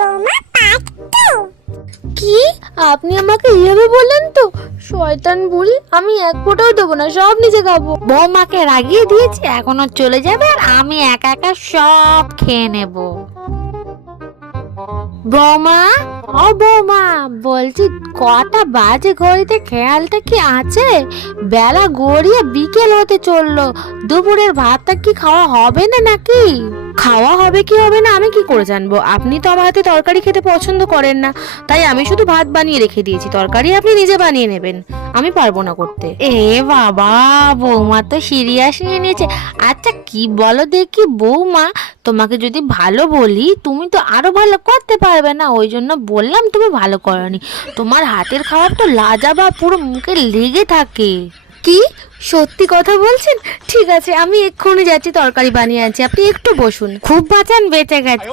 বৌমা পার্ট 2। কি আপনি আমাকে এইভাবে বললেন? তো শয়তান বুড়ি, আমি এক ফোঁটাও দেবো না, সব নিজে খাবো। বৌমাকে রাগিয়ে দিয়েছি, এখনো চলে যাবে আর আমি একা একা সব খেয়ে নেব। বৌমা, ও বৌমা, বলছি কটা বাজে, ঘড়িতে খেয়ালটা কি আছে? বেলা গড়িয়ে বিকেল হতে চললো, দুপুরের ভাতটা কি খাওয়া হবে না নাকি? খাওয়া হবে কি হবে না আমি কি করে জানবো? আপনি তো আমার হাতে তরকারি খেতে পছন্দ করেন না, তাই আমি শুধু ভাত বানিয়ে রেখে দিয়েছি। তরকারি আপনি নিজে বানিয়ে নেবেন, আমি পারবো না করতে। এ বাবা, বৌমা তো সিরিয়াস নিয়ে নিয়েছে। আচ্ছা কি বলো দেখি বৌমা, তোমাকে যদি ভালো বলি তুমি তো আরো ভালো করতে পারবে না, ওই জন্য বললাম তুমি ভালো করনি। তোমার হাতের খাবার তো লাজাবা, পুরো মুখে লেগে থাকে। কি সত্যি কথা বলছেন? ঠিক আছে, আমি এক্ষুনি যাচ্ছি, তরকারি বানিয়ে আনছি, আপনি একটু বসুন। খুব বাঁচান, বেঁচে গেছে।